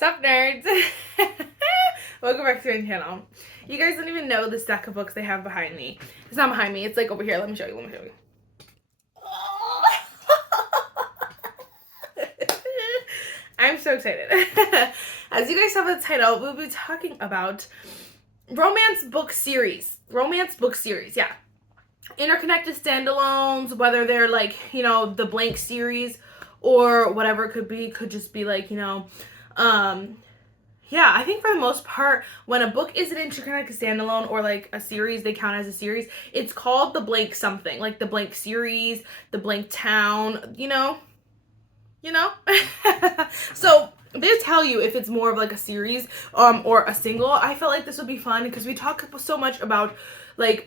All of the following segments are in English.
Sup, nerds? Welcome back to my channel. You guys don't even know the stack of books they have behind me. It's not behind me. It's like over here. Let me show you. I'm so excited. As you guys saw the title, we'll be talking about romance book series. Yeah. Interconnected standalones, whether they're like, the blank series or whatever it could be. Could just be like, yeah, I think for the most part, when a book is an interconnected standalone or like a series, they count as a series. It's called the blank something, like the blank series, the blank town, So they tell you if it's more of like a series or a single. I felt like this would be fun because we talk so much about like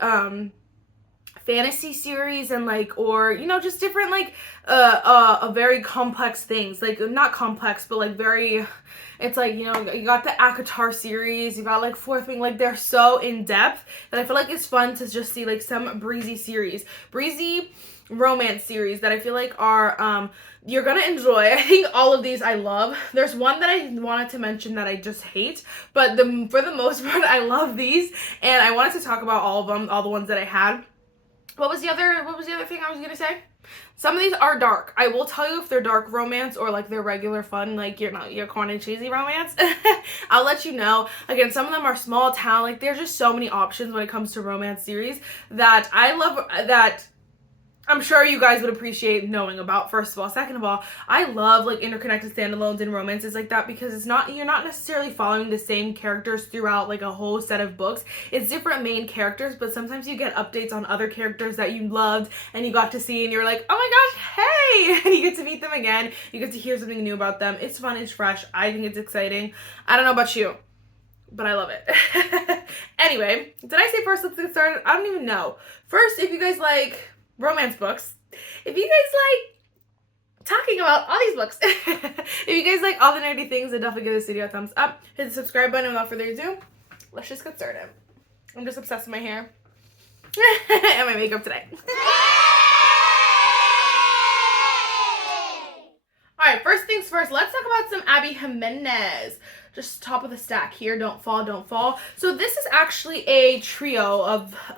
fantasy series and like, or just different like very complex things, like not complex but like very, it's like, you got the ACOTAR series, you got like Fourth Wing, like they're so in depth that I feel like it's fun to just see like some breezy romance series that I feel like are you're gonna enjoy. I think all of these I love. There's one that I wanted to mention that I just hate, but for the most part I love these, and I wanted to talk about all of them, all the ones that I had. What was the other thing I was gonna say? Some of these are dark. I will tell you if they're dark romance or like they're regular fun, like your corn and cheesy romance. I'll let you know. Again, some of them are small town. Like there's just so many options when it comes to romance series that I love, that I'm sure you guys would appreciate knowing about, first of all. Second of all, I love like interconnected standalones and romances like that because you're not necessarily following the same characters throughout like a whole set of books. It's different main characters, but sometimes you get updates on other characters that you loved and you got to see and you're like, oh my gosh, hey! And you get to meet them again. You get to hear something new about them. It's fun, it's fresh. I think it's exciting. I don't know about you, but I love it. Anyway, did I say first let's get started? I don't even know. First, if you guys like romance books, if you guys like talking about all these books, if you guys like all the nerdy things, then definitely give this video a thumbs up, hit the subscribe button, and without further ado, let's just get started. I'm just obsessed with my hair and my makeup today. Alright, first things first, let's talk about some Abby Jimenez. Just top of the stack here, don't fall. So this is actually a trio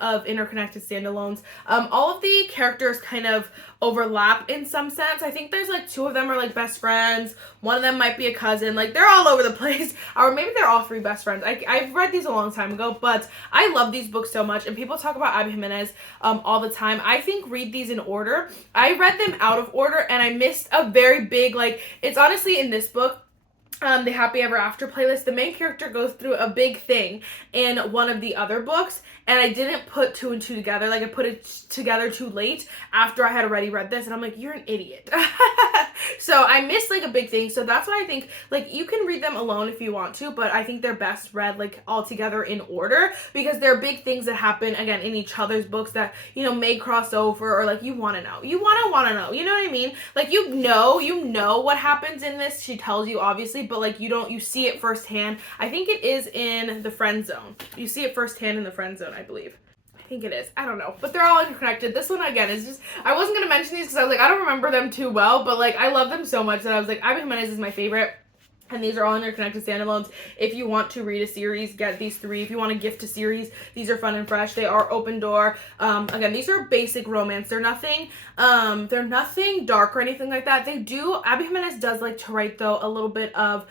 of interconnected standalones. All of the characters kind of overlap in some sense. I think there's like two of them are like best friends. One of them might be a cousin. Like they're all over the place. Or maybe they're all three best friends. I've read these a long time ago, but I love these books so much. And people talk about Abby Jimenez all the time. I think read these in order. I read them out of order and I missed a very big, like, it's honestly in this book, the Happy Ever After playlist, the main character goes through a big thing in one of the other books, and I didn't put two and two together. Like, I put it together too late after I had already read this, and I'm like, you're an idiot. So I missed, like, a big thing, so that's why I think, like, you can read them alone if you want to, but I think they're best read, like, all together in order, because there are big things that happen, again, in each other's books that, may cross over, or, like, you want to know. You want to know, you know what I mean? Like, you know what happens in this. She tells you, obviously, but like you see it firsthand. I think it is in the friend zone. You see it firsthand in the friend zone, I believe. I think it is. I don't know. But they're all interconnected. This one, again, is just, I wasn't going to mention these because I was like, I don't remember them too well, but like I love them so much that I was like, Abby Jimenez is my favorite. And these are all interconnected standalones. If you want to read a series, get these three. If you want to gift a series, these are fun and fresh. They are open door. Again, these are basic romance. They're nothing dark or anything like that. Abby Jimenez does like to write, though, a little bit of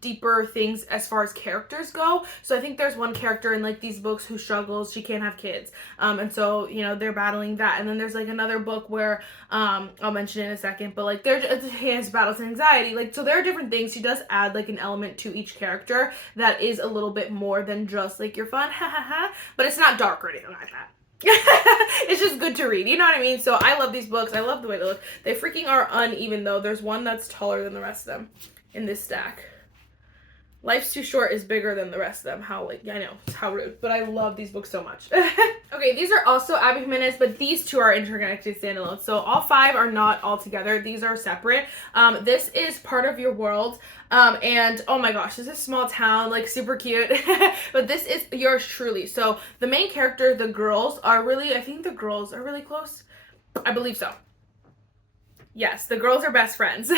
deeper things as far as characters go. So I think there's one character in like these books who struggles. She can't have kids. And so, they're battling that. And then there's like another book where, I'll mention it in a second, but like he has battles anxiety. Like, so there are different things. She does add like an element to each character that is a little bit more than just like your fun, but it's not dark or anything like that. It's just good to read, you know what I mean? So I love these books. I love the way they look. They freaking are uneven though. There's one that's taller than the rest of them in this stack. Life's Too Short is bigger than the rest of them. I know, it's how rude, but I love these books so much. Okay, these are also Abby Jimenez, but these two are interconnected standalones. So all five are not all together. These are separate. This is Part of Your World. And oh my gosh, this is Small Town, like super cute. But this is Yours Truly. So the main character, the girls are really, I think the girls are really close. I believe so. Yes, the girls are best friends.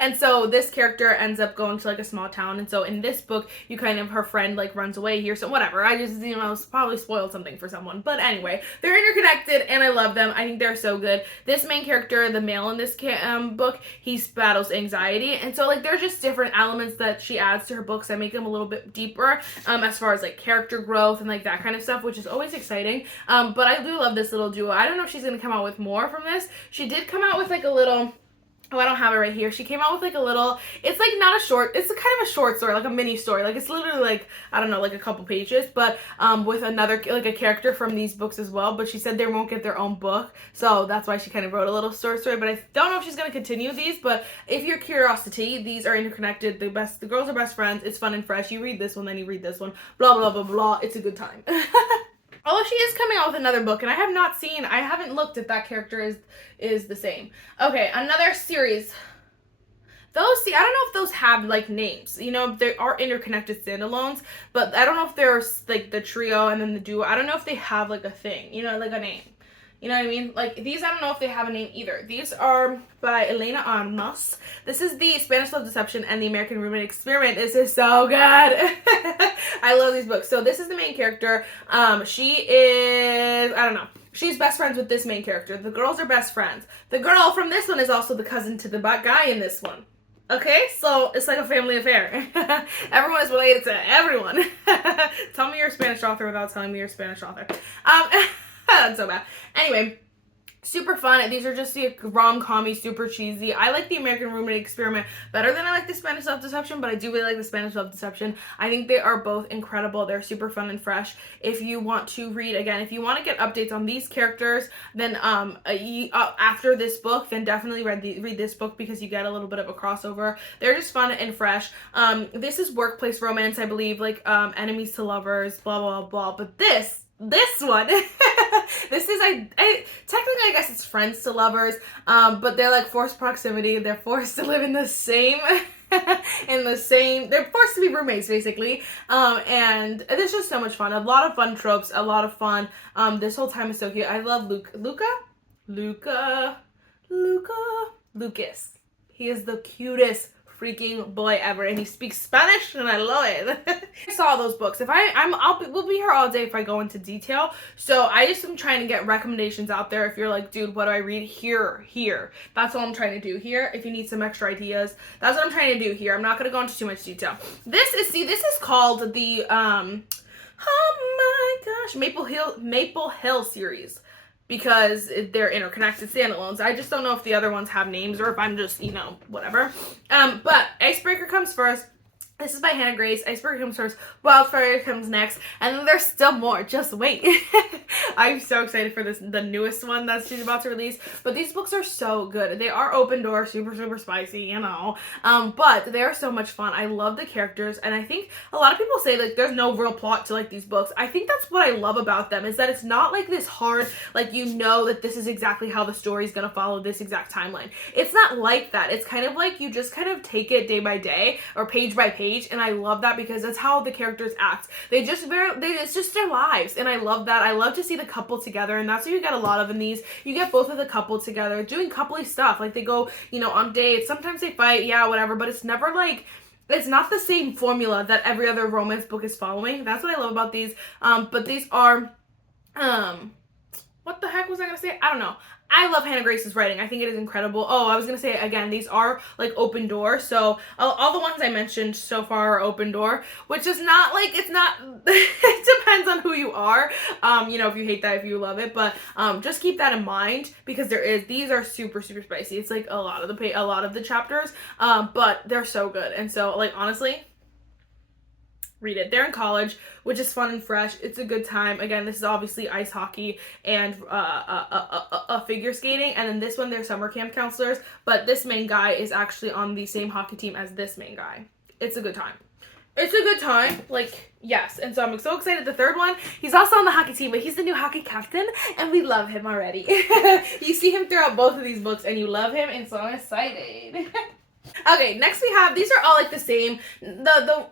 And so this character ends up going to like a small town. And so in this book, you kind of, her friend like runs away here. So whatever. I just, probably spoiled something for someone. But anyway, they're interconnected and I love them. I think they're so good. This main character, the male in this book, he battles anxiety. And so like there's just different elements that she adds to her books that make them a little bit deeper as far as like character growth and like that kind of stuff, which is always exciting. But I do love this little duo. I don't know if she's going to come out with more from this. She did come out with like a little, oh, I don't have it right here. She came out with like a little, it's like not a short, it's a kind of a short story, like a mini story. Like it's literally like, I don't know, like a couple pages, but with another, like a character from these books as well. But she said they won't get their own book. So that's why she kind of wrote a little short story. But I don't know if she's going to continue these, but if you're curiosity, these are interconnected. The girls are best friends. It's fun and fresh. You read this one, then you read this one, blah, blah, blah, blah. It's a good time. Although she is coming out with another book, and I haven't looked if that character is the same. Okay, another series. Those, see, I don't know if those have, like, names. They are interconnected standalones, but I don't know if there's, like, the trio and then the duo. I don't know if they have, like, a thing, like a name. You know what I mean? Like, these, I don't know if they have a name either. These are by Elena Armas. This is the Spanish Love Deception and the American Roommate Experiment. This is so good. I love these books. So this is the main character. She is, I don't know. She's best friends with this main character. The girls are best friends. The girl from this one is also the cousin to the guy in this one. Okay, so it's like a family affair. Everyone is related to everyone. Tell me you're a Spanish author without telling me you're a Spanish author. That's so bad. Anyway, super fun. These are just the rom-com-y, super cheesy. I like the American Roommate Experiment better than I like the Spanish Love Deception, but I do really like the Spanish Love Deception. I think they are both incredible. They're super fun and fresh. If you want to read, again, if you want to get updates on these characters, then after this book, then definitely read this book because you get a little bit of a crossover. They're just fun and fresh. This is workplace romance, I believe, like enemies to lovers, blah, blah, blah. But this one, this is, technically I guess it's friends to lovers, but they're like forced proximity. They're forced to live in the same, they're forced to be roommates basically, and it's just so much fun. A lot of fun tropes, a lot of fun. This whole time is so cute. I love Lucas. He is the cutest freaking boy ever, and he speaks Spanish, and I love it. I saw those books. We'll be here all day if I go into detail. So I just am trying to get recommendations out there. If you're like, dude, what do I read? Here. That's what I'm trying to do here. If you need some extra ideas, that's what I'm trying to do here. I'm not gonna go into too much detail. This is called the oh my gosh, Maple Hill series, because they're interconnected standalones. I just don't know if the other ones have names or if I'm just, whatever. But Icebreaker comes first. This is by Hannah Grace. Icebreaker comes first. Wildfire comes next. And then there's still more. Just wait. I'm so excited for the newest one that she's about to release. But these books are so good. They are open door, super, super spicy, but they are so much fun. I love the characters. And I think a lot of people say, like, there's no real plot to, like, these books. I think that's what I love about them, is that it's not, like, this hard, like, that this is exactly how the story's gonna follow this exact timeline. It's not like that. It's kind of like you just kind of take it day by day or page by page. And I love that because that's how the characters act. It's just their lives, and I love that. I love to see the couple together, and that's what you get a lot of in these. You get both of the couple together doing coupley stuff, like they go, on dates. Sometimes they fight, yeah, whatever, but it's never like, it's not the same formula that every other romance book is following. That's what I love about these. But these are, what the heck was I gonna say? I don't know. I love Hannah Grace's writing. I think it is incredible. Oh, I was going to say, again, these are, like, open door. So, all the ones I mentioned so far are open door, which is not, like, it's not, it depends on who you are, if you hate that, if you love it, but, just keep that in mind, because these are super, super spicy. It's, like, a lot of the chapters, but they're so good. And so, like, honestly, read it. They're in college, which is fun and fresh. It's a good time. Again, this is obviously ice hockey and figure skating, and then this one they're summer camp counselors, but this main guy is actually on the same hockey team as this main guy. It's a good time. It's a good time, like, yes, and so I'm so excited. The third one, he's also on the hockey team, but he's the new hockey captain, and we love him already. You see him throughout both of these books, and you love him, and so I'm excited. Okay, next we have, these are all like the same. The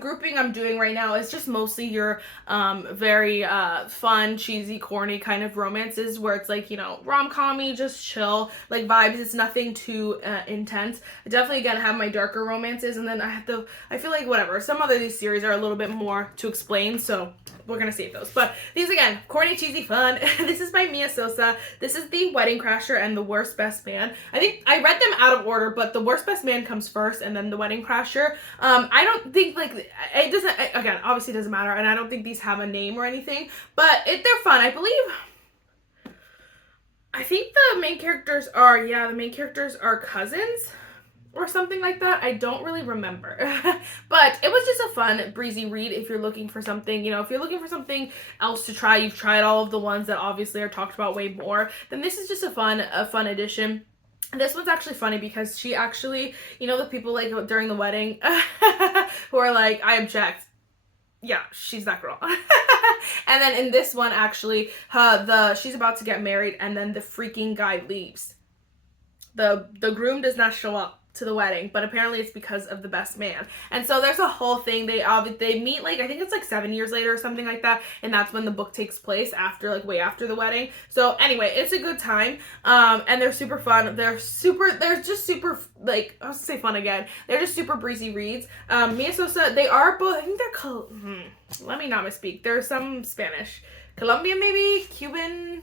grouping I'm doing right now is just mostly your very fun, cheesy, corny kind of romances where it's like, you know, rom-com-y, just chill, like vibes. It's nothing too intense. I definitely again have my darker romances, and then I feel like whatever. Some other of these series are a little bit more to explain, so we're gonna save those. But these again, corny, cheesy, fun. This is by Mia Sosa. This is The Wedding Crasher and The Worst Best Man. I think I read them out of order, but The Worst Best Man comes first, and then The Wedding Crasher. I don't think like it doesn't. Again, obviously it doesn't matter, and I don't think these have a name or anything. But they're fun. I think the main characters are cousins or something like that. I don't really remember. But it was just a fun, breezy read if you're looking for something, you know, if you're looking for something else to try, you've tried all of the ones that obviously are talked about way more, then this is just a fun addition. This one's actually funny because she actually, you know, the people like during the wedding who are like, I object. Yeah, she's that girl. And then in this one, actually, she's about to get married, and then the freaking guy leaves. The groom does not show up to the wedding, but apparently it's because of the best man. And so there's a whole thing. They meet like, I think it's like 7 years later or something like that, and that's when the book takes place, after like way after the wedding. So anyway, it's a good time. And they're super fun. They're just super, like, I'll say fun again. They're just super breezy reads. Mia Sosa, they are both, I think they're let me not misspeak. There's some Spanish, Colombian maybe, Cuban,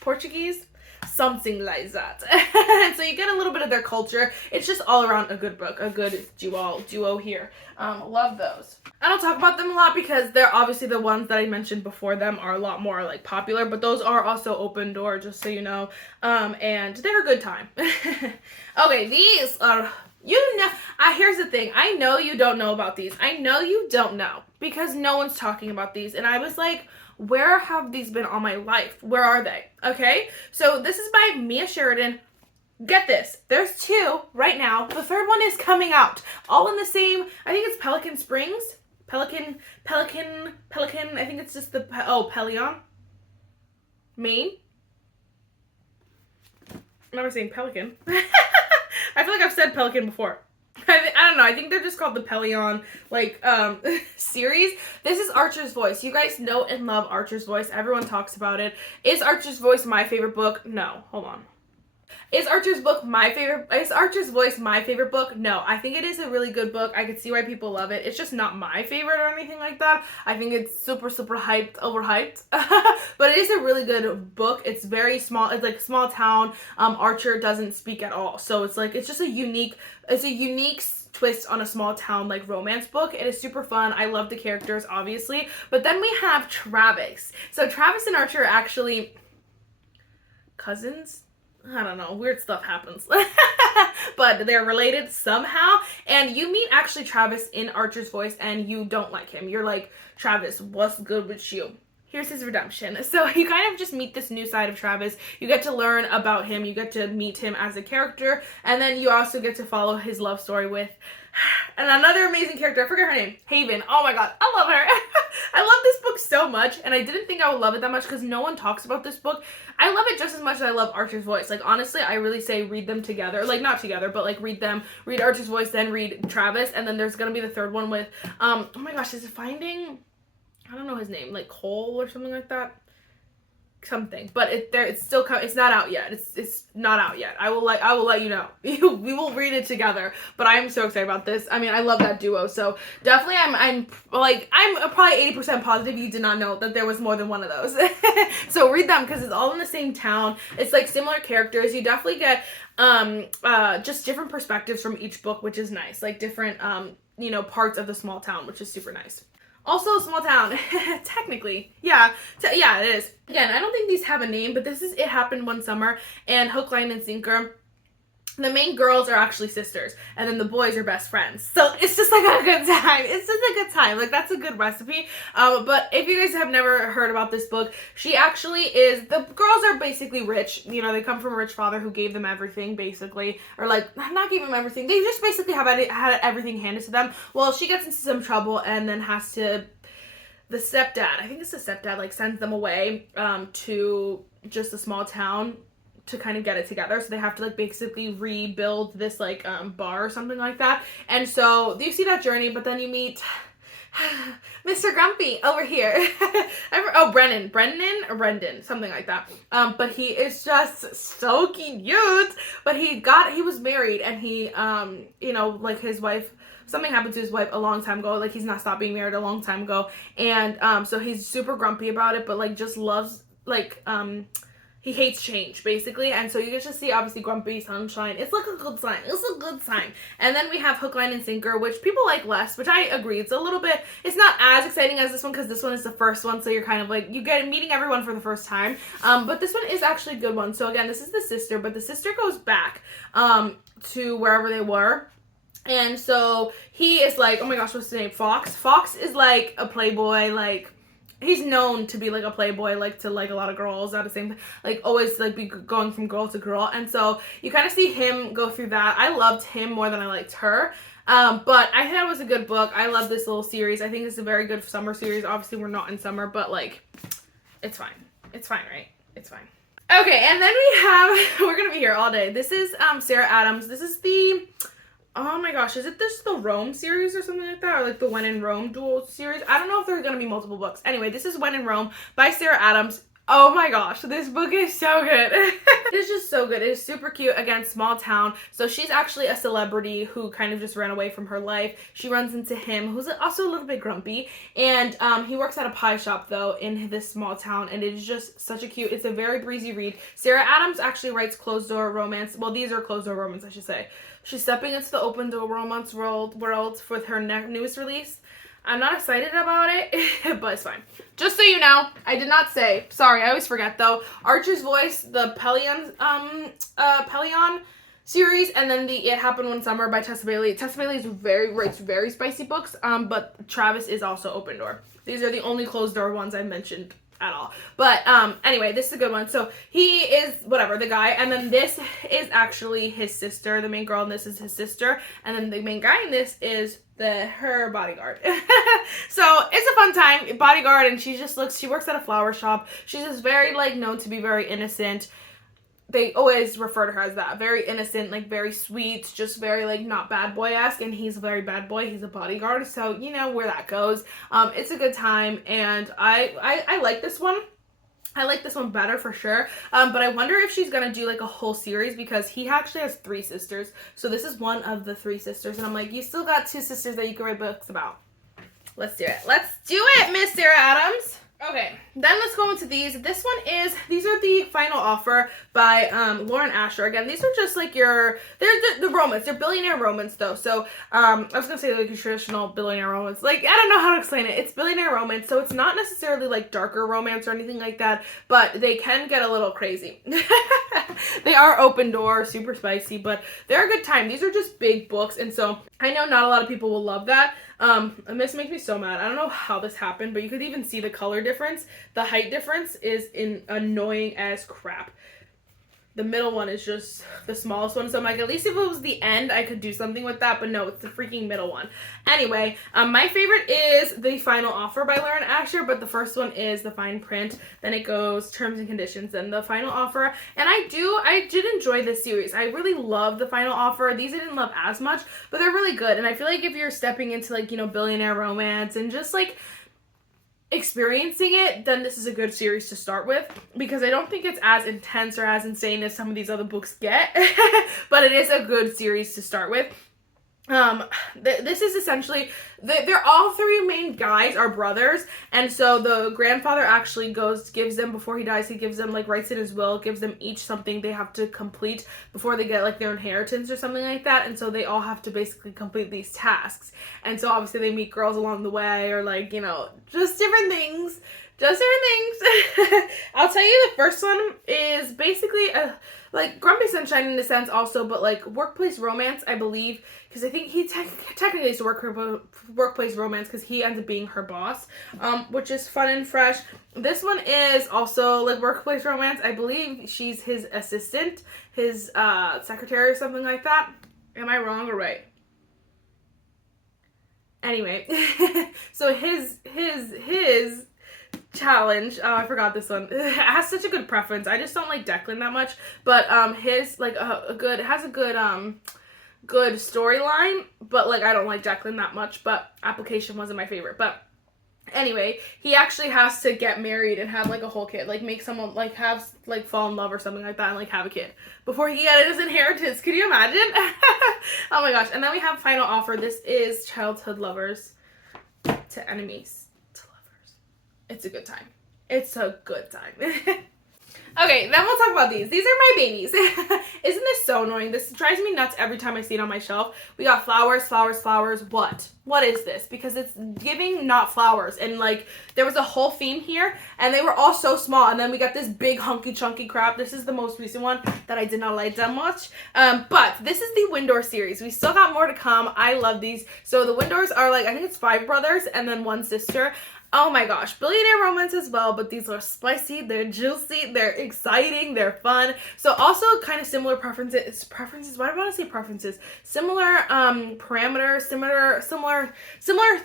Portuguese, something like that. And so you get a little bit of their culture. It's just all around a good book, a good duo here. Love those. I don't talk about them a lot because they're obviously the ones that I mentioned before them are a lot more like popular, but those are also open door, just so you know. And they're a good time. Okay, these are, you know, here's the thing. I know you don't know about these. I know you don't know because no one's talking about these. And I was like, where have these been all my life? Where are they? Okay, so this is by Mia Sheridan. Get this, there's 2 right now. The third one is coming out. All in the same, I think it's Pelican Springs. Pelican, I think it's just Pelion. Maine. I'm never saying Pelican. I feel like I've said Pelican before. I don't know. I think they're just called the Pelion, like, series. This is Archer's Voice. You guys know and love Archer's Voice. Everyone talks about it. Is Archer's Voice my favorite book? No. Hold on. Is Archer's Voice my favorite book? No. I think it is a really good book. I could see why people love it. It's just not my favorite or anything like that. I think it's super overhyped. But it is a really good book. It's very small. It's like a small town. Archer doesn't speak at all. So it's like, it's a unique twist on a small town like romance book. It is super fun. I love the characters, obviously. But then we have Travis. So Travis and Archer are actually cousins. I don't know, weird stuff happens. But they're related somehow. And you meet actually Travis in Archer's Voice, and you don't like him. You're like, Travis, what's good with you? Here's his redemption. So you kind of just meet this new side of Travis. You get to learn about him. You get to meet him as a character. And then you also get to follow his love story with and another amazing character. I forget her name. Haven. Oh my god. I love her. I love this book so much. And I didn't think I would love it that much because no one talks about this book. I love it just as much as I love Archer's Voice. Like, honestly, I really say read them together. Like, not together, but like read them. Read Archer's Voice, then read Travis. And then there's going to be the third one with, oh my gosh, is it Finding... I don't know his name, like Cole or something like that. Something, but it's still it's not out yet. It's not out yet. I will let you know. We will read it together. But I am so excited about this. I mean, I love that duo. So definitely, I'm probably 80% positive you did not know that there was more than one of those. So read them because it's all in the same town. It's like similar characters. You definitely get just different perspectives from each book, which is nice. Like different parts of the small town, which is super nice. Also, small town, technically. Yeah, it is. Again, I don't think these have a name, but this is It Happened One Summer and Hook, Line, and Sinker. The main girls are actually sisters, and then the boys are best friends. So it's just like a good time. It's just a good time. Like, that's a good recipe. But if you guys have never heard about this book, she actually is, the girls are basically rich. You know, they come from a rich father who gave them everything, basically. Or, like, not gave them everything. They just basically had everything handed to them. Well, she gets into some trouble and then has to, the stepdad, I think it's the stepdad, like, sends them away to just a small town to kind of get it together. So they have to like basically rebuild this like bar or something like that. And so you see that journey, but then you meet Mr. Grumpy over here. Oh, Brendan, something like that. But he is just so cute. But he was married, and he, you know, like his wife, something happened to his wife a long time ago. Like he's not stopped being married a long time ago. And, so he's super grumpy about it, but like just loves, like, he hates change, basically. And so you get to see, obviously, Grumpy, Sunshine. It's like a good sign. It's a good sign. And then we have Hook, Line, and Sinker, which people like less, which I agree. It's a little bit, it's not as exciting as this one, because this one is the first one, so you're kind of like, you get meeting everyone for the first time. But this one is actually a good one. So again, this is the sister, but the sister goes back to wherever they were. And so he is like, oh my gosh, what's his name? Fox. Fox is like a playboy, like, he's known to be like a playboy, like to like a lot of girls at the same time, like always like be going from girl to girl. And so you kind of see him go through that. I loved him more than I liked her. But I thought it was a good book. I love this little series. I think it's a very good summer series. Obviously we're not in summer, but like, it's fine. It's fine, right? It's fine. Okay, and then we have, we're gonna be here all day. This is Sarah Adams. This is the, oh my gosh, is it this the Rome series or something like that? Or like the When in Rome dual series? I don't know if there's going to be multiple books. Anyway, this is When in Rome by Sarah Adams. Oh my gosh, this book is so good. It's just so good. It is super cute. Again, small town. So she's actually a celebrity who kind of just ran away from her life. She runs into him, who's also a little bit grumpy. And he works at a pie shop, though, in this small town. And it is just such a cute, it's a very breezy read. Sarah Adams actually writes closed door romance. Well, these are closed door romance, I should say. She's stepping into the open door romance world with her newest release. I'm not excited about it, but it's fine. Just so you know, I did not say, sorry, I always forget though, Archer's Voice, the Pelion series, and then the It Happened One Summer by Tessa Bailey. Tessa Bailey writes very spicy books, but Travis is also open door. These are the only closed door ones I mentioned at all. But anyway, this is a good one. So he is whatever, the guy, and then this is actually his sister, the main girl, and this is his sister, and then the main guy in this is her bodyguard. So it's a fun time, bodyguard, and she works at a flower shop. She's just very like known to be very innocent. They always refer to her as that, very innocent, like very sweet, just very like not bad boy-esque, and he's a very bad boy. He's a bodyguard, so you know where that goes. It's a good time, and I like this one. I like this one better for sure, but I wonder if she's gonna do like a whole series, because he actually has 3 sisters, so this is one of the 3 sisters, and I'm like, you still got 2 sisters that you can write books about. Let's do it. Let's do it, Miss Sarah Adams. Okay, then let's go into these. These are the Final Offer by Lauren Asher. Again, these are just like they're the romance. They're billionaire romance though. So I was gonna say like a traditional billionaire romance. Like, I don't know how to explain it. It's billionaire romance, so it's not necessarily like darker romance or anything like that, but they can get a little crazy. They are open door, super spicy, but they're a good time. These are just big books, and so I know not a lot of people will love that. And this makes me so mad. I don't know how this happened, but you could even see the color difference. The height difference is annoying as crap. The middle one is just the smallest one, so I'm like, at least if it was the end, I could do something with that, but no, it's the freaking middle one. Anyway, my favorite is The Final Offer by Lauren Asher, but the first one is The Fine Print, then it goes Terms and Conditions, then The Final Offer, and I did enjoy this series. I really love The Final Offer. These I didn't love as much, but they're really good, and I feel like if you're stepping into, like, you know, billionaire romance and just, like, experiencing it, then this is a good series to start with, because I don't think it's as intense or as insane as some of these other books get, but it is a good series to start with. This is essentially, they're all 3 main guys are brothers, and so the grandfather actually gives them, before he dies, he gives them, like, writes in his will, gives them each something they have to complete before they get, like, their inheritance or something like that, and so they all have to basically complete these tasks, and so obviously they meet girls along the way, or, like, you know, just different things. I'll tell you, the first one is basically like Grumpy Sunshine in a sense also, but like workplace romance, I believe, because I think he technically is workplace romance, because he ends up being her boss, which is fun and fresh. This one is also like workplace romance. I believe she's his assistant, his secretary or something like that. Am I wrong or right? Anyway, so his challenge. Oh, I forgot this one. It has such a good preference. I just don't like Declan that much, but his like it has a good storyline, but like I don't like Declan that much, but application wasn't my favorite. But anyway, he actually has to get married and have like a whole kid, like make someone like have like fall in love or something like that and like have a kid before he get his inheritance. Could you imagine? Oh my gosh. And then we have final offer. This is childhood lovers to enemies to lovers. It's a good time. It's a good time. Okay, then we'll talk about these. These are my babies. Isn't this so annoying? This drives me nuts every time I see it on my shelf. We got flowers, flowers, flowers. What? What is this? Because it's giving not flowers. And like, there was a whole theme here, and they were all so small. And then we got this big hunky chunky crap. This is the most recent one that I did not like that much. But this is the Windor series. We still got more to come. I love these. So the Windors are like, I think it's 5 brothers and then 1 sister. Oh my gosh, billionaire romance as well, but these are spicy, they're juicy, they're exciting, they're fun. So also kind of similar preferences, why do I want to say preferences? Similar parameters, similar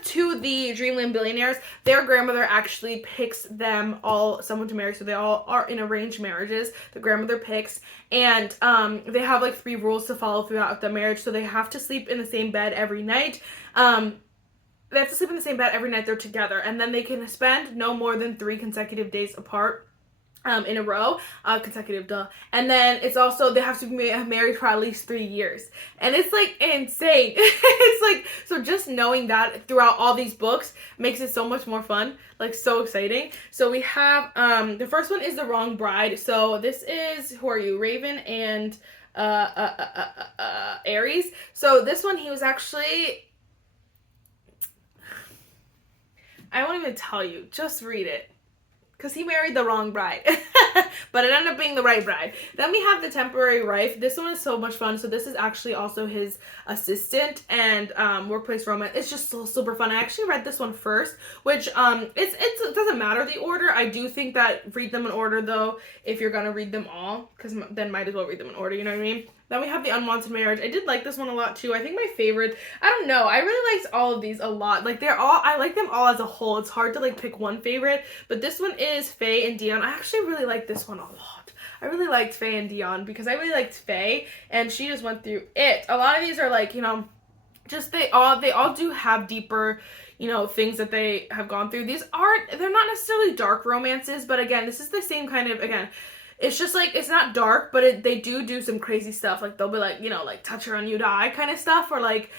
to the Dreamland Billionaires. Their grandmother actually picks them all someone to marry, so they all are in arranged marriages. The grandmother picks, and they have like 3 rules to follow throughout the marriage. So they have to sleep in the same bed every night. They have to sleep in the same bed every night they're together, and then they can spend no more than 3 consecutive days apart in a row, consecutive, duh. And then it's also, they have to be married for at least 3 years. And it's like insane. It's like, so just knowing that throughout all these books makes it so much more fun, like so exciting. So we have, the first one is The Wrong Bride. So this is, who are you? Raven and Aries. So this one, he was actually, I won't even tell you. Just read it. Because he married the wrong bride. But it ended up being the right bride. Then we have The Temporary Wife. This one is so much fun. So this is actually also his assistant and workplace romance. It's just so super fun. I actually read this one first, which it doesn't matter the order. I do think that read them in order though, if you're going to read them all. Because then might as well read them in order, you know what I mean? Then we have The Unwanted Marriage. I did like this one a lot too. I think my favorite, I don't know, I really liked all of these a lot. Like I like them all as a whole. It's hard to like pick one favorite, but this one is Faye and Dion. I actually really like this one a lot. I really liked Faye and Dion because I really liked Faye and she just went through it. A lot of these are like, you know, just they all do have deeper, you know, things that they have gone through. They're not necessarily dark romances, but again, this is the same kind of, again, it's just like, it's not dark, but they do some crazy stuff. Like they'll be like, you know, like touch her and you die kind of stuff. Or like,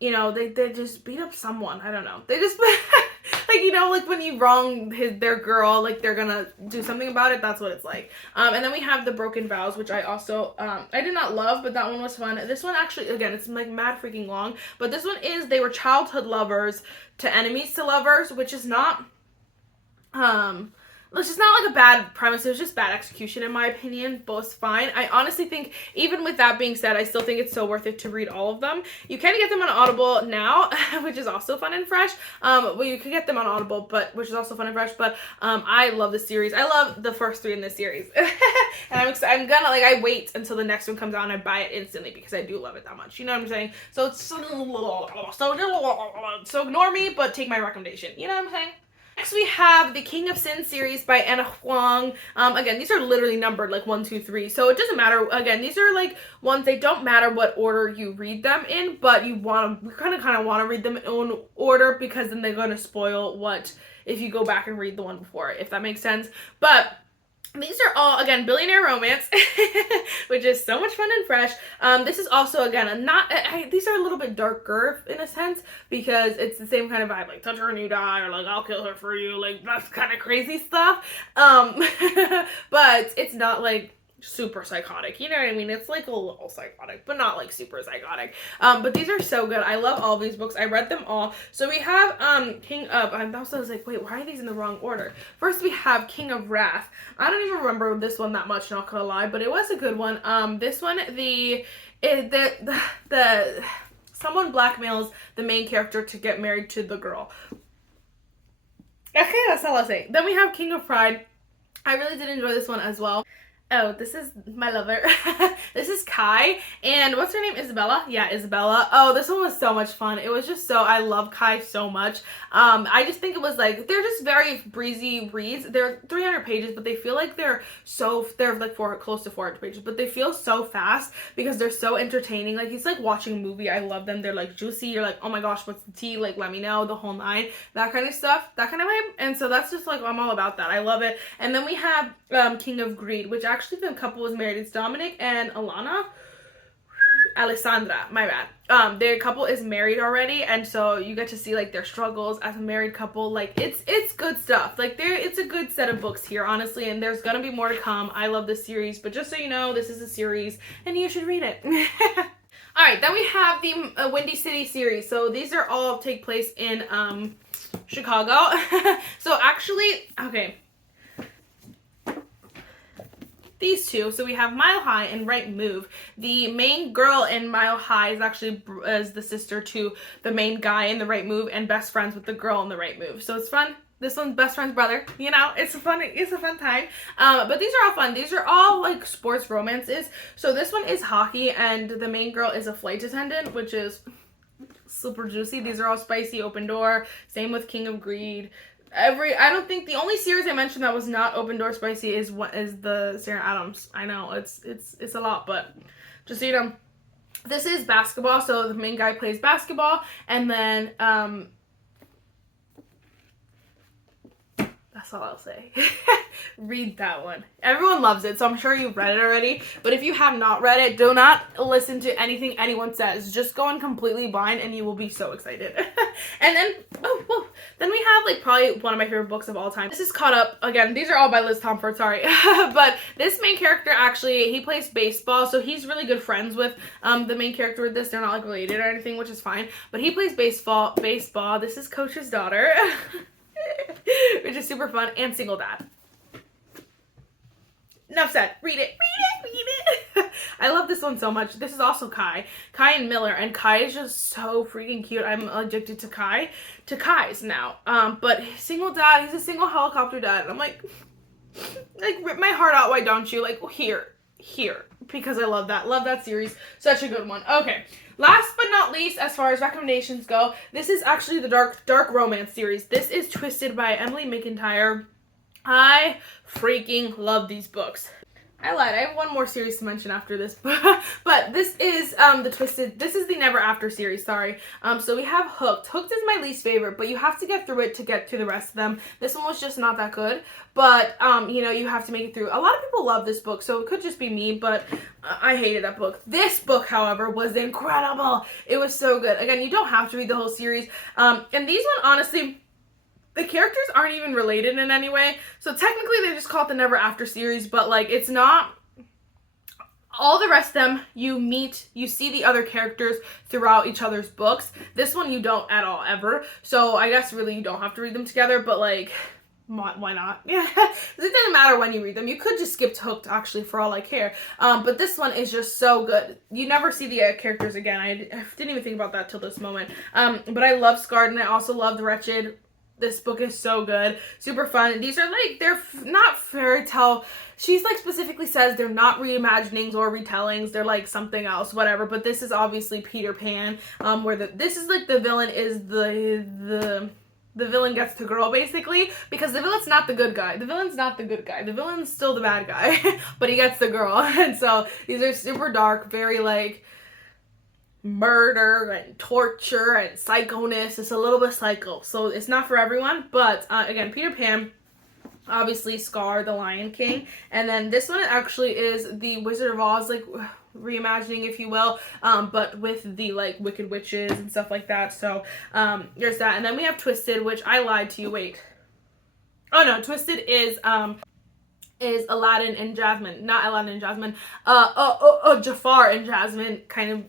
you know, they just beat up someone. I don't know. They just, like, you know, like when you wrong their girl, like they're gonna do something about it. That's what it's like. And then we have The Broken Vows, which I also, I did not love, but that one was fun. This one actually, again, it's like mad freaking long. But this one is, they were childhood lovers to enemies to lovers, which is not, it's just not like a bad premise. It was just bad execution in my opinion. Both fine. I honestly think, even with that being said, I still think it's so worth it to read all of them. You can get them on Audible now, which is also fun and fresh. Well, you can get them on Audible, but which is also fun and fresh. But I love this series. I love the first 3 in this series, and I'm gonna like, I wait until the next one comes out and I buy it instantly because I do love it that much. You know what I'm saying? So it's so ignore me, but take my recommendation. You know what I'm saying? Next we have the King of Sin series by Anna Huang. Again, these are literally numbered like 1, 2, 3. So it doesn't matter. Again, these are like ones, they don't matter what order you read them in, but you kind of want to read them in order because then they're going to spoil what if you go back and read the one before, if that makes sense. But these are all, again, billionaire romance, which is so much fun and fresh. This is also, again, these are a little bit darker in a sense because it's the same kind of vibe, like touch her and you die, or like I'll kill her for you, like that's kind of crazy stuff. But it's not like super psychotic, you know what I mean? It's like a little psychotic, but not like super psychotic. But these are so good. I love all these books. I read them all. So we have King of, I was like, wait, why are these in the wrong order? First we have King of Wrath. I don't even remember this one that much, not gonna lie, but it was a good one. This one, someone blackmails the main character to get married to the girl. Okay, that's all I'll say. Then we have King of Pride. I really did enjoy this one as well. Oh, this is my lover. This is Kai. And what's her name? Isabella? Yeah, Isabella. Oh, this one was so much fun. It was just so, I love Kai so much. I just think it was like, they're just very breezy reads. They're 300 pages, but they feel like they're like close to 400 pages, but they feel so fast because they're so entertaining. Like, it's like watching a movie. I love them. They're like juicy. You're like, oh my gosh, what's the tea? Like, let me know, the whole nine, that kind of stuff, that kind of vibe. And so that's just like, I'm all about that. I love it. And then we have King of Greed, which actually the couple was married. It's Dominic and Alessandra, my bad. Their couple is married already, and so you get to see like their struggles as a married couple. Like, it's good stuff. Like, it's a good set of books here, honestly, and there's gonna be more to come. I love this series, but just so you know, this is a series and you should read it. All right, then we have the Windy City series. So these are all take place in Chicago. So actually, okay, these two. So we have Mile High and Right Move. The main girl in Mile High is actually the sister to the main guy in the Right Move and best friends with the girl in the Right Move. So it's fun. This one's best friend's brother. You know, it's a fun time. But these are all fun. These are all like sports romances. So this one is hockey, and the main girl is a flight attendant, which is super juicy. These are all spicy, open door. Same with King of Greed. I don't think the only series I mentioned that was not open door spicy is the Sarah Adams. I know it's a lot, but just so you know, this is basketball. So the main guy plays basketball, and then that's all I'll say. Read that one. Everyone loves it, so I'm sure you've read it already. But if you have not read it, do not listen to anything anyone says. Just go in completely blind, and you will be so excited. And then, then we have like probably one of my favorite books of all time. This is Caught Up. Again, these are all by Liz Tomford, sorry. But this main character, actually, he plays baseball, so he's really good friends with the main character with this. They're not like related or anything, which is fine. But he plays baseball. This is Coach's daughter. Which is super fun, and single dad. Enough said. Read it. I love this one so much. This is also Kai and Miller, and Kai is just so freaking cute. I'm addicted to Kai's now. But single dad, he's a single helicopter dad, and I'm like rip my heart out. Why don't you? Like, here, because I love that series. Such a good one. Okay. Last but not least, as far as recommendations go, this is actually the dark romance series. This is Twisted by Emily McIntyre. I freaking love these books. I lied. I have one more series to mention after this, but this is the Twisted. This is the Never After series. Sorry. So we have Hooked. Hooked is my least favorite, but you have to get through it to get to the rest of them. This one was just not that good, but you know, you have to make it through. A lot of people love this book, so it could just be me, but I hated that book. This book, however, was incredible. It was so good. Again, you don't have to read the whole series. And these one, honestly, the characters aren't even related in any way. So technically they just call it the Never After series, but like, it's not. All the rest of them, you see the other characters throughout each other's books. This one you don't at all, ever. So I guess really you don't have to read them together, but like, why not? Yeah, it doesn't matter when you read them. You could just skip to Hooked, actually, for all I care. But this one is just so good. You never see the characters again. I didn't even think about that till this moment. But I love Scarred, and I also loved Wretched. This book is so good. Super fun. These are like, they're not fairy tale. She's like specifically says they're not reimaginings or retellings. They're like something else, whatever. But this is obviously Peter Pan, where this is like the villain is the villain gets the girl, basically, because the villain's not the good guy. The villain's still the bad guy, but he gets the girl. And so these are super dark, very like murder and torture and psychoness. It's a little bit psycho, so it's not for everyone. But again, Peter Pan, obviously Scar, the Lion King, and then this one actually is the Wizard of Oz, like reimagining, if you will, but with the like wicked witches and stuff like that. So there's that. And then we have Twisted, which I lied to you. Wait, oh no, Twisted is Aladdin and Jasmine, not Aladdin and Jasmine, Jafar and Jasmine kind of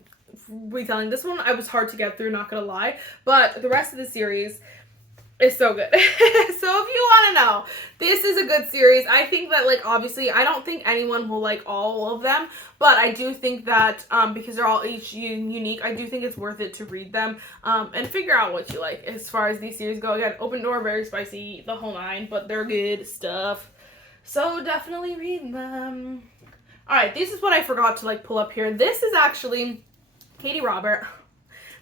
retelling. This one I was hard to get through, not gonna lie, but the rest of the series is so good. So if you want to know, this is a good series. I think that, like, obviously I don't think anyone will like all of them, but I do think that because they're all each unique, I do think it's worth it to read them and figure out what you like as far as these series go. Again, open door, very spicy, the whole nine, but they're good stuff. So definitely read them. Alright, this is what I forgot to like pull up here. This is actually Katie Robert.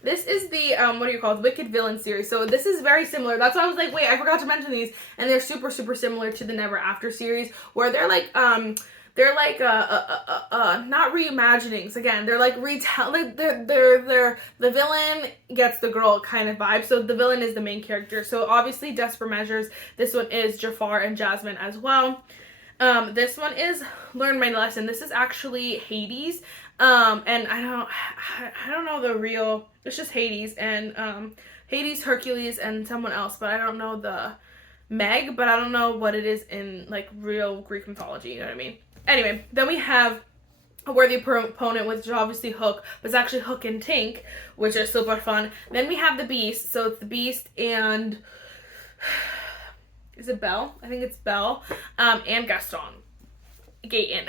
This is the, what do you call it? Wicked Villain series. So this is very similar. That's why I was like, wait, I forgot to mention these. And they're super, super similar to the Never After series, where they're like, not reimaginings. Again, they're like retelling. The villain gets the girl kind of vibe. So the villain is the main character. So obviously Desperate Measures. This one is Jafar and Jasmine as well. This one is Learn My Lesson. This is actually Hades. And I don't know the real, it's just Hades and, Hades, Hercules, and someone else, but I don't know the Meg, but I don't know what it is in, like, real Greek mythology, you know what I mean? Anyway, then we have A Worthy Opponent, which is obviously Hook, but it's actually Hook and Tink, which are super fun. Then we have The Beast, so it's The Beast and, is it Belle? I think it's Belle, and Gaston. Gaten.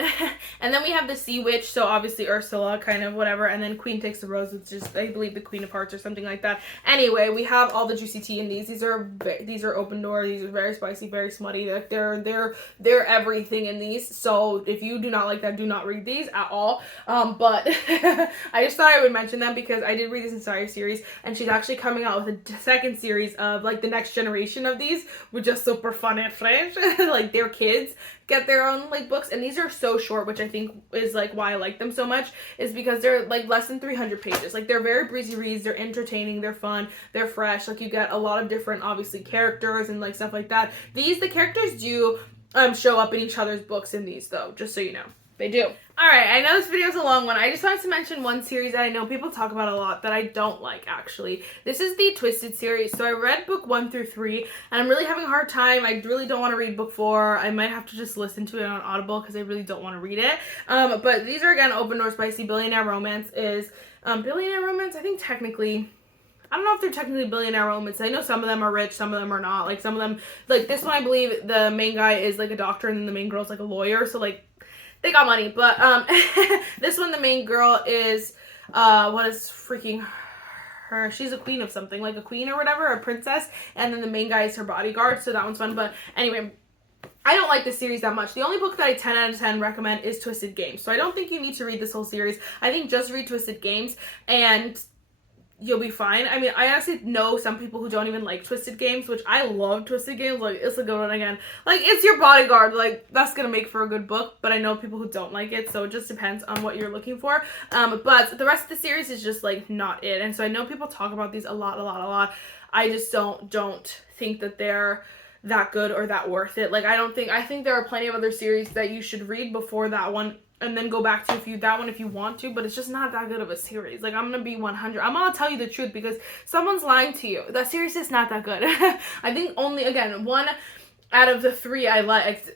And then we have the Sea Witch, so obviously Ursula, kind of whatever, and then Queen Takes the Rose, which is, I believe, the Queen of Hearts or something like that. Anyway, we have all the juicy tea in these. These are open door. These are very spicy, very smutty. Like they're everything in these. So if you do not like that, do not read these at all. But I just thought I would mention them because I did read this entire series, and she's actually coming out with a second series of like the next generation of these, which is super fun and French. Like their kids get their own like books, and these are so short, which I think is like why I like them so much, is because they're like less than 300 pages. Like they're very breezy reads, they're entertaining, they're fun, they're fresh. Like you get a lot of different obviously characters and like stuff like that. The characters do show up in each other's books in these though, just so you know. They do. Alright, I know this video is a long one. I just wanted to mention one series that I know people talk about a lot that I don't like, actually. This is the Twisted series. So I read book 1 through 3, and I'm really having a hard time. I really don't want to read book 4. I might have to just listen to it on Audible because I really don't want to read it. But these are, again, Open Door Spicy. Billionaire Romance is... Billionaire Romance, I think technically... I don't know if they're technically billionaire romance. I know some of them are rich, some of them are not. Like, some of them... Like, this one, I believe the main guy is, like, a doctor, and then the main girl's, like, a lawyer. So, like... They got money, but this one, the main girl is, what is freaking her? She's a queen of something, like a queen or whatever, a princess, and then the main guy is her bodyguard, so that one's fun. But anyway, I don't like this series that much. The only book that I 10 out of 10 recommend is Twisted Games, so I don't think you need to read this whole series. I think just read Twisted Games, and you'll be fine. I mean, I honestly know some people who don't even like Twisted Games, which I love Twisted Games. Like, it's a good one again. Like, it's your bodyguard. Like, that's gonna make for a good book, but I know people who don't like it, so it just depends on what you're looking for. But the rest of the series is just, like, not it. And so I know people talk about these a lot. I just don't think that they're that good or that worth it. Like, I think there are plenty of other series that you should read before that one, and then go back to that one if you want to, but it's just not that good of a series. Like, I'm gonna be 100. I'm gonna tell you the truth because someone's lying to you. That series is not that good. I think only, again, one out of the 3 I liked.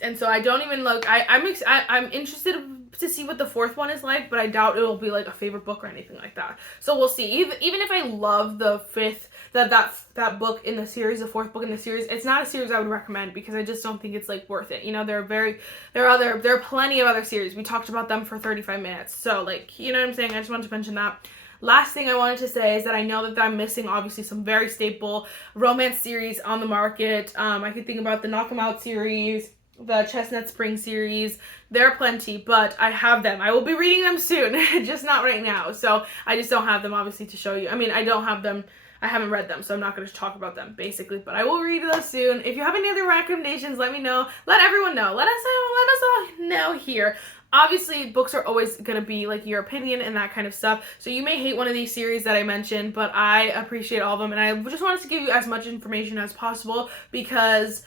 And so I don't even look. I'm interested to see what the 4th one is like, but I doubt it will be like a favorite book or anything like that. So we'll see. Even if I love the 5th, that book in the series, the 4th book in the series, it's not a series I would recommend because I just don't think it's like worth it. You know, there are plenty of other series. We talked about them for 35 minutes. So like, you know what I'm saying? I just wanted to mention that. Last thing I wanted to say is that I know that I'm missing obviously some very staple romance series on the market. I could think about the Knock 'Em Out series, the Chestnut Spring series. There are plenty, but I have them. I will be reading them soon, just not right now. So I just don't have them obviously to show you. I mean, I don't have them. I haven't read them, so I'm not going to talk about them, basically. But I will read those soon. If you have any other recommendations, let me know. Let everyone know. Let us all know here. Obviously, books are always going to be, like, your opinion and that kind of stuff. So you may hate one of these series that I mentioned, but I appreciate all of them. And I just wanted to give you as much information as possible because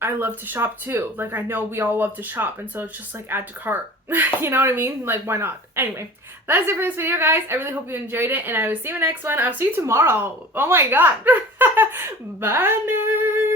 I love to shop, too. Like, I know we all love to shop, and so it's just, like, add to cart. You know what I mean? Like, why not? Anyway, that's it for this video, guys. I really hope you enjoyed it, and I will see you in the next one. I'll see you tomorrow. Oh, my God. Bye, nerds.